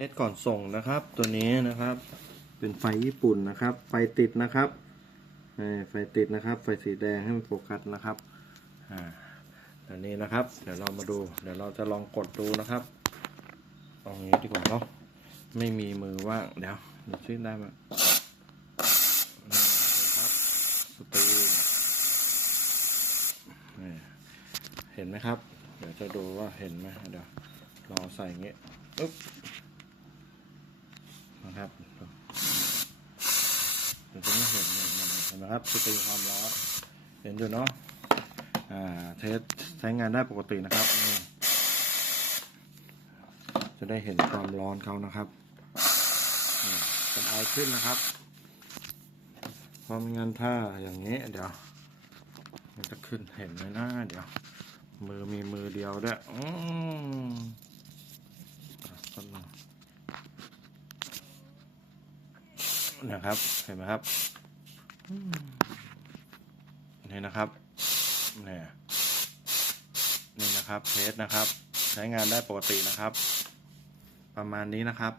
เทสก่อนส่งนะครับ ตัวนี้นะครับ เป็นไฟญี่ปุ่นนะครับ ไฟติดนะครับนี่ไฟติดนะครับ ไฟสีแดงให้มันโฟกัสนะครับอ่าอันนี้นะครับ เดี๋ยวเรามาดู เดี๋ยวเราจะลองกดดูนะครับเอาอย่างนี้ดีกว่าเนาะไม่มีมือว่าง เดี๋ยวเดี๋ยวช่วยได้ไหมนี่ครับสตรีมเห็นไหมครับ เดี๋ยวจะดูว่าเห็นไหมเดี๋ยวลองใส่อย่างงี้อุ๊บ นะครับเดี๋ยวจะไม่เห็นเนี่ยเนี่ยเห็นไหมครับคือเป็นความร้อนเห็นอยู่เนาะอ่าเทสใช้งานได้ปกตินะครับนี่จะได้เห็นความร้อนเขานะครับเป็นไอขึ้นนะครับเพราะไม่งั้นถ้าอย่างนี้เดี๋ยวมันจะขึ้นเห็นไหมนะเดี๋ยว มือมีมือเดียวด้วยอืมอะก็ลอง นะครับ เห็นไหมครับนี่นะครับเนี่ยนี่นะครับเทสนะครับ ใช้งานได้ปกตินะครับ ประมาณนี้นะครับ